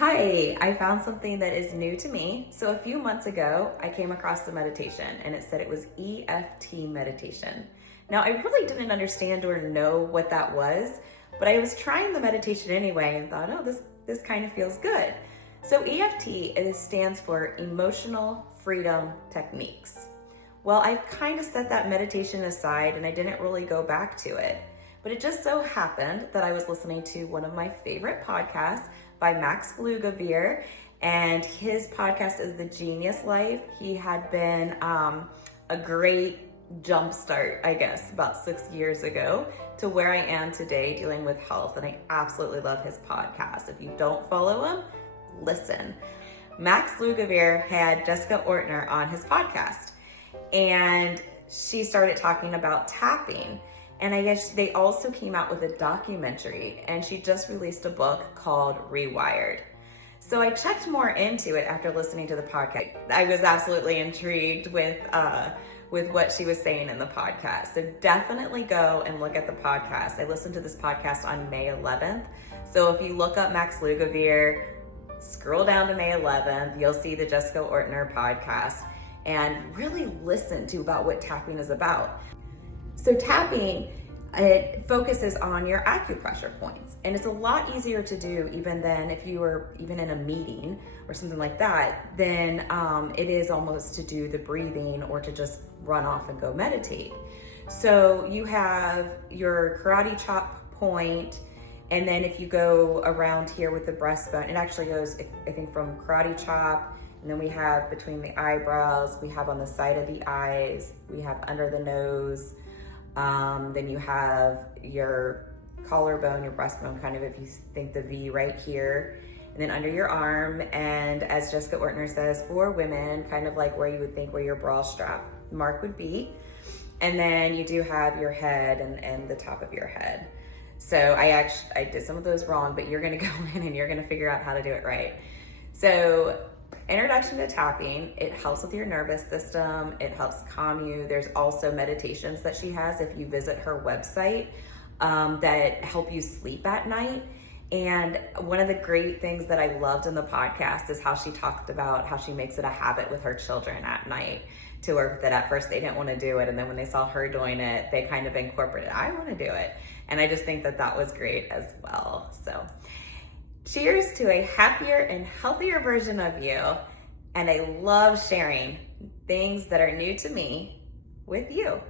Hi, I found something that is new to me. So a few months ago, I came across the meditation and it said it was EFT meditation. Now, I really didn't understand or know what that was, but I was trying the meditation anyway and thought, oh, this kind of feels good. So EFT stands for Emotional Freedom Techniques. Well, I kind of set that meditation aside and I didn't really go back to it. But it just so happened that I was listening to one of my favorite podcasts by Max Lugavere, and his podcast is The Genius Life. He had been a great jumpstart, I guess, about 6 years ago to where I am today dealing with health, and I absolutely love his podcast. If you don't follow him, listen. Max Lugavere had Jessica Ortner on his podcast, and she started talking about tapping. And I guess they also came out with a documentary, and she just released a book called Rewired. So I checked more into it after listening to the podcast. I was absolutely intrigued with what she was saying in the podcast. So definitely go and look at the podcast. I listened to this podcast on May 11th. So if you look up Max Lugavere, scroll down to May 11th, you'll see the Jessica Ortner podcast and really listen to about what tapping is about. So tapping, it focuses on your acupressure points, and it's a lot easier to do even than if you were even in a meeting or something like that, than it is almost to do the breathing or to just run off and go meditate. So you have your karate chop point, and then if you go around here with the breastbone, it actually goes, I think, from karate chop, and then we have between the eyebrows, we have on the side of the eyes, we have under the nose. Then you have your collarbone, your breastbone, kind of, if you think the V right here, and then under your arm. And as Jessica Ortner says, for women, kind of like where you would think where your bra strap mark would be. And then you do have your head and the top of your head. So I did some of those wrong, but you're going to go in and you're going to figure out how to do it right. So introduction to tapping, it helps with your nervous system, it helps calm you. There's also meditations that she has if you visit her website that help you sleep at night. And one of the great things that I loved in the podcast is how she talked about how she makes it a habit with her children at night, to where that at first they didn't want to do it, and then when they saw her doing it, they kind of incorporated, I want to do it. And I just think that that was great as well. So cheers to a happier and healthier version of you. And I love sharing things that are new to me with you.